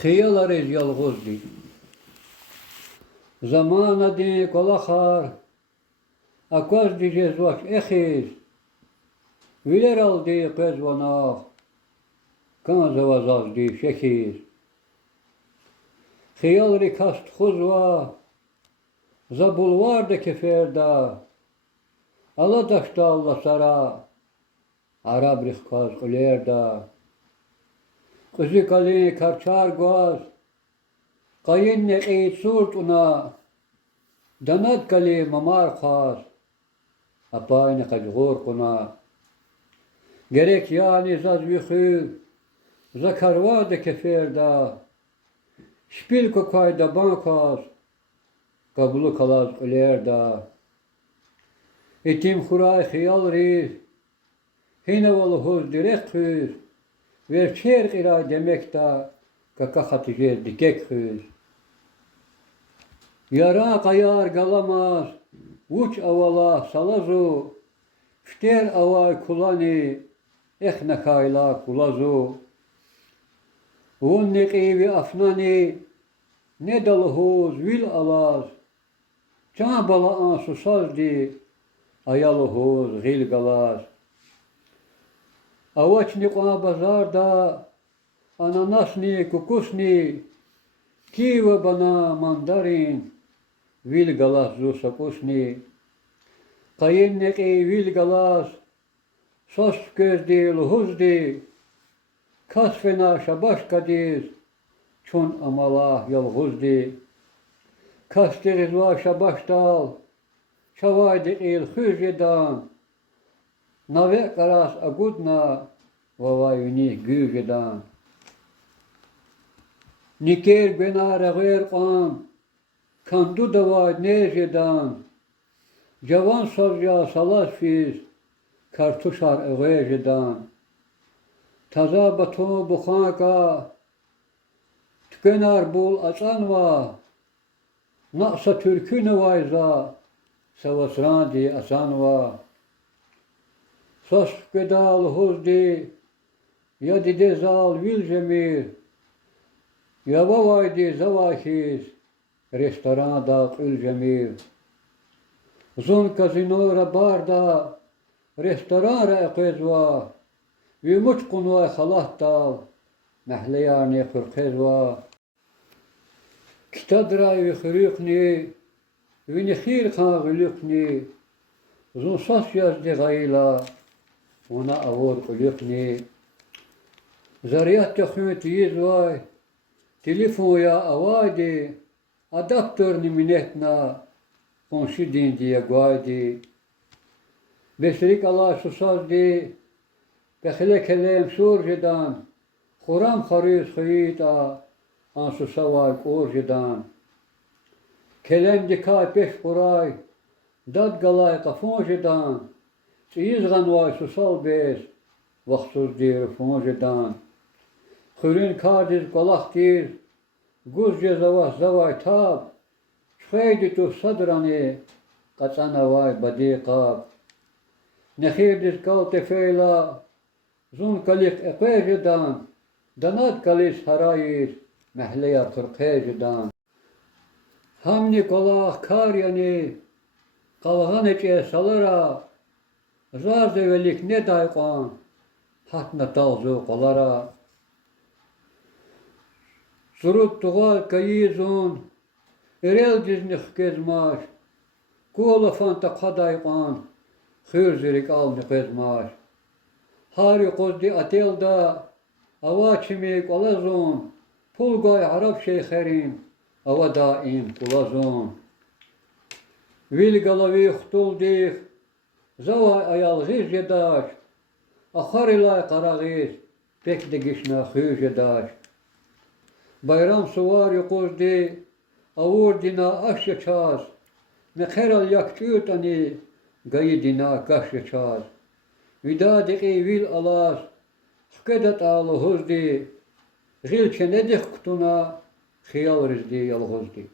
Хияларыз ялгозди. Замана ди колахар, а каждый жезваш эхиз, вилерал ди пезванах, кан завазаз ди шехиз. Хиял рикаст хузва, за булварда кеферда, Ала дашта Алла сара, Arab rixkaz ulerda. Kızı kali karçar goz, Kayın neqid surt una, Danad kali mamar khaz, Apayne kajgur kuna. Gerek yani zaz yukhü, Zakarvada keferda, Şpil kokayda bankaz, Kabulu kalaz ulerda. Etim huray khiyal riz, Hine volhuz direk hüz, Ver çerk ira demek da, Kaka hatice dikek hüz. Yara kayar galamaz, Uç avala salazu, Fter avay kulani, Ehne kayla kulazu. Un neqivi afnani, Ne dalhuz vil alaz, Can bala ansu sazdi, Ayaluhuz gil galaz. Avaçni kona bazarda, Ananasni kukusni, Kiva bana mandarin, Vil galas zu sakusni. Kayın neqi vil galas, Sos gözdi luhuzdi, Kasfena şabaş kadiz, Çun amalah yalguzdi. Kastiriz va şabaş dal, Şavaydi il hüzyedan, Nave karas agudna, Vavayuni güzyedan. Niker bena reğer kan, Kandu davay nezyedan, Cavan savya salas fiz, Kartuşar eğezyedan. Taza batu bukhanka, Tükenar bul asanva, Naqsa türkü vayza, Savasrandi asanva. Sos pedal huzdi, Ya dide zal vil zemir, Ya vavaydi zavahiz, Restoranda ül zemir. Zun kazinora barda, Restorara eqezva, Vümuç kunvay khalahtal, Mehleyani khurqezva. Kitadra vikhriqni, Vinikhir khan gülüqni, Zun sas yazdi gayla, Ona avur gülüqni. Zariyat tekhüt yizvay, Telefoya avaydi, Adaptörni minetna, Konşidin diye guaydi. Besrik Allah susazdi, Bekhile kelem surjedan, Khuram khariz khayita, Ansu savay korjedan. Kelem dikay peş kuray, Dad galay kafonjedan, Çiyiz ganvay susal bez, Vaxtsuz dir fonjedan. Khürin kardiz galaktir, Guzce zavah zavay tab, Çfeydi tu sadrani, Qatsana vay badi qab. Nekhirdiz kal tefeyla, Zun kalik eqejedan, Danad kalis harayiz, Mehleya kırqejedan. Hamni kolah karyani, Kalğan eçe salara, Zazevelik ne dayqan, Hatna talzu kolara. Zurut tuğal kayizun, Erel diznih kezmaş, Kola fanta kadayqan, Khürzirik al nikezmaş. Hari qozdi atelda, Avaçimi kolazun, Pulgay Arap şeyherim, Ava daim kulazun. Vil galavi xtuldik, Zavay ayal giz yedaş, Akharilay karagiz, Pek de gişna hüz yedaş. Bayram suvari qozdi, Avur dina aş yeçaz, Mekheral yaktütani, Gayi dina kaş yeçaz. Vida diki vil alas, Hkedet alı huzdi, Gil çenedik kutuna, Khiyal rizdi yalğuzdi.